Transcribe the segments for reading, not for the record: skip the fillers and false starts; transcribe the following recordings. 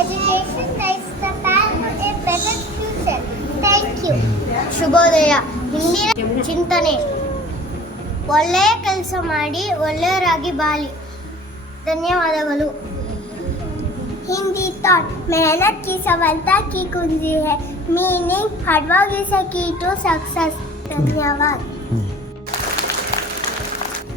Education is the path to a better future. Thank you. ಶುಭೋದಯ. ಹಿಂದಿನ ಚಿಂತನೆ. ಒಳ್ಳೆಯ ಕೆಲಸ ಮಾಡಿ ಒಳ್ಳೆಯರಾಗಿ ಬಾಳಿ. ಧನ್ಯವಾದಗಳು. हिंदी थॉट मेहनत की सफलता की कुंजी है. मीनिंग हार्डवर्क इज अ की टू सक्सेस. धन्यवाद.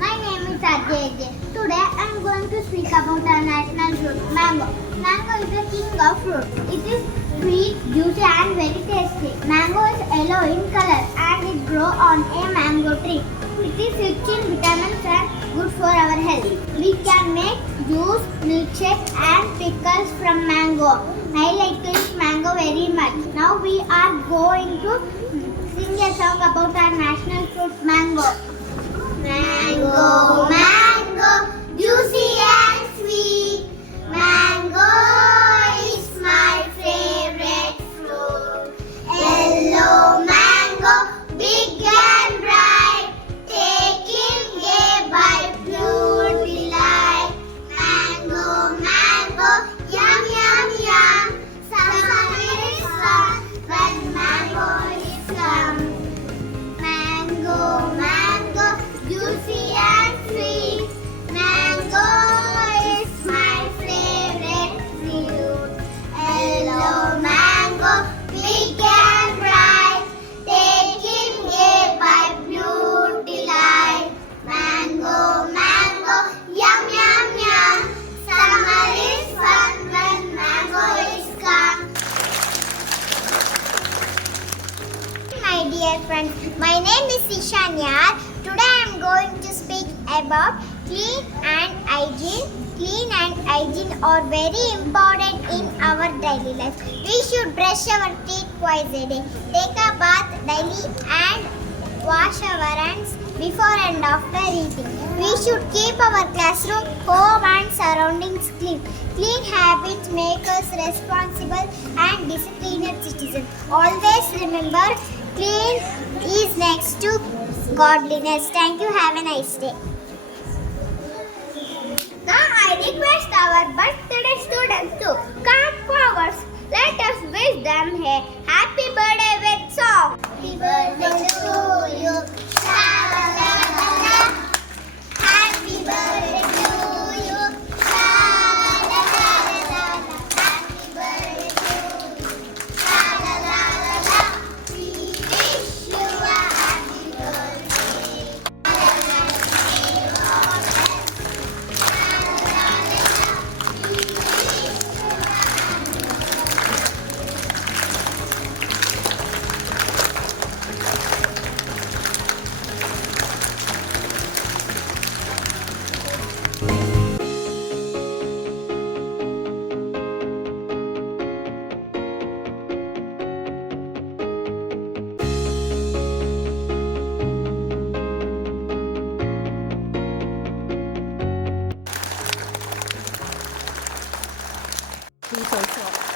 My name is Ajay. Today I am going to speak about our national fruit, mango. Mango is the king of fruit. It is sweet, juicy and very tasty. Mango is yellow in color and it grows on a mango tree. It is rich in vitamins and good for our health. We can make juice, milkshake and pickles from mango. I like to eat mango very much. Now we are going to sing a song about our national fruit, mango. Mango, mango, juicy and sweet. Mango is my favorite fruit. Yellow mango, big and bright. Taking a bite, pure delight. Mango, mango, yum yum yum. Summer is fun when mango is come. Mango, mango, juicy and sweet. Mango is my favorite fruit. Yellow mango, big and bright. Taking a bite, pure delight. Mango, mango, yum yum yum. Summer is fun when mango is come. My dear friends, my name is Ishanya. Today I am going to speak about clean and hygiene. Clean and hygiene are very important in our daily life. We should brush our teeth twice a day, take a bath daily and wash our hands before and after eating. We should keep our classroom, home and surroundings clean. Clean habits make us responsible and disciplined citizens. Always remember, clean is next to godliness. Thank you. Have a nice day. Now I request our birthday students to come forward. Let us wish them a happy birthday with song. Happy birthday to you. Sha-la-la-la-la. Happy birthday to you. Sha-la-la-la-la. Happy birthday to you. Sha-la-la-la-la. We wish you a happy birthday. Please also.